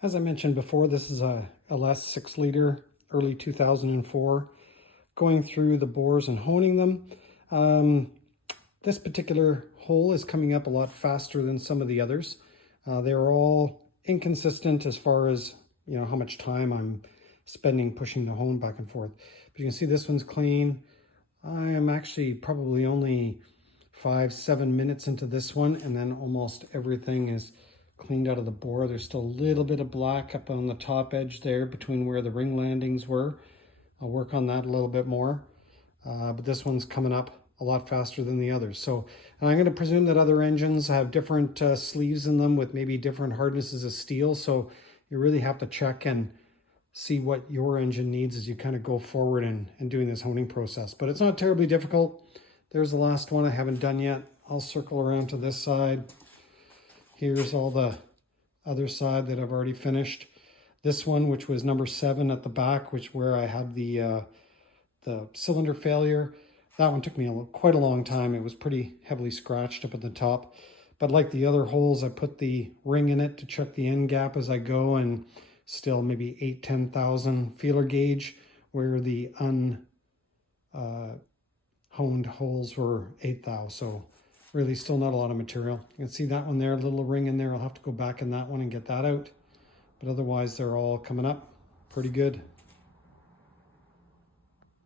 As I mentioned before, this is a LS 6 liter, early 2004, going through the bores and honing them. This particular hole is coming up a lot faster than some of the others. They're all inconsistent as far as how much time I'm spending pushing the hone back and forth. But you can see this one's clean. I am actually probably only 5-7 minutes into this one, and then almost everything is cleaned out of the bore. There's still a little bit of black up on the top edge there between where the ring landings were. I'll work on that a little bit more, but this one's coming up a lot faster than the others. So I'm going to presume that other engines have different sleeves in them with maybe different hardnesses of steel, so you really have to check and see what your engine needs as you kind of go forward and doing this honing process. But it's not terribly difficult. There's the last one I haven't done yet. I'll circle around to this side. Here's all the other side that I've already finished. This one, which was number 7 at the back, which where I had the cylinder failure, that one took me quite a long time. It was pretty heavily scratched up at the top. But like the other holes, I put the ring in it to check the end gap as I go, and still maybe 8-10 thousand feeler gauge, where the honed holes were 8 thou. So really still not a lot of material. You can see that one there, a little ring in there. I'll have to go back in that one and get that out. But otherwise they're all coming up pretty good.